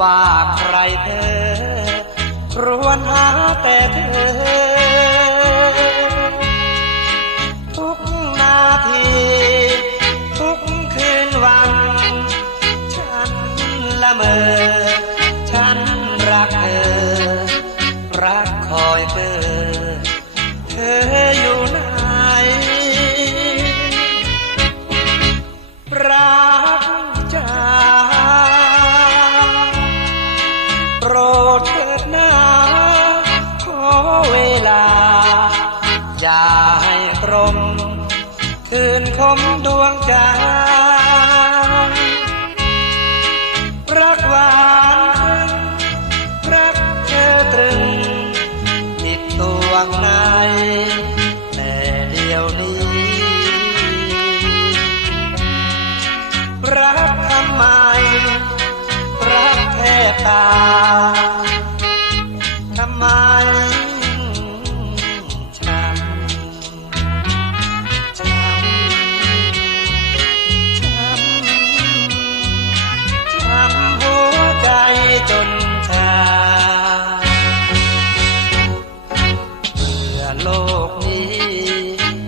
ว่าใครเธอรวนหาแต่เธอ โปรดเถิดนาขอเวลา อย่าให้ตรมคืนคมดวงใจรักหวานรักเธอตรึงติดตวงในแต่เดียวนี้ รักทำไมรักแทบตาท โลกนี้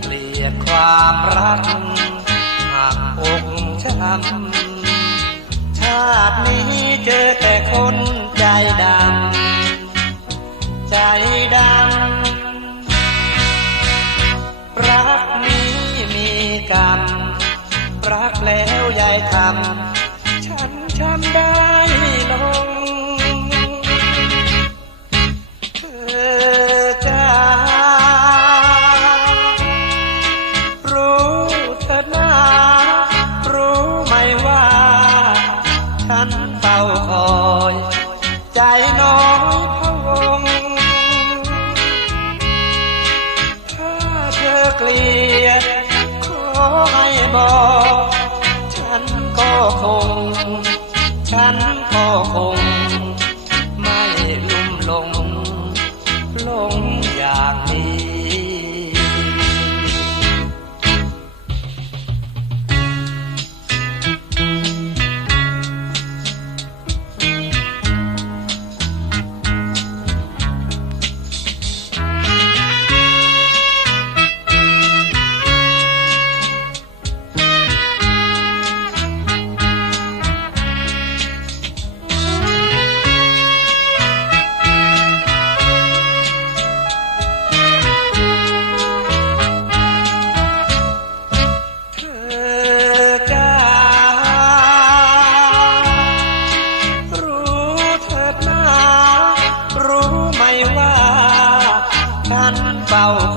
เกลียดความรักหักอกช้ำชาตินี้เจอแต่คนใจดำใจ ใจ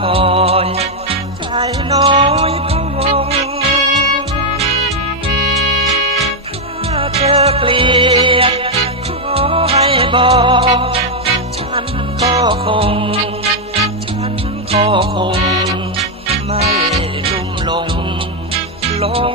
คอยชาน้อยของวง ถ้าเธอเกลียดขอให้บอก ฉันก็คง ฉันก็คง ไม่ลุ่มหลงหลง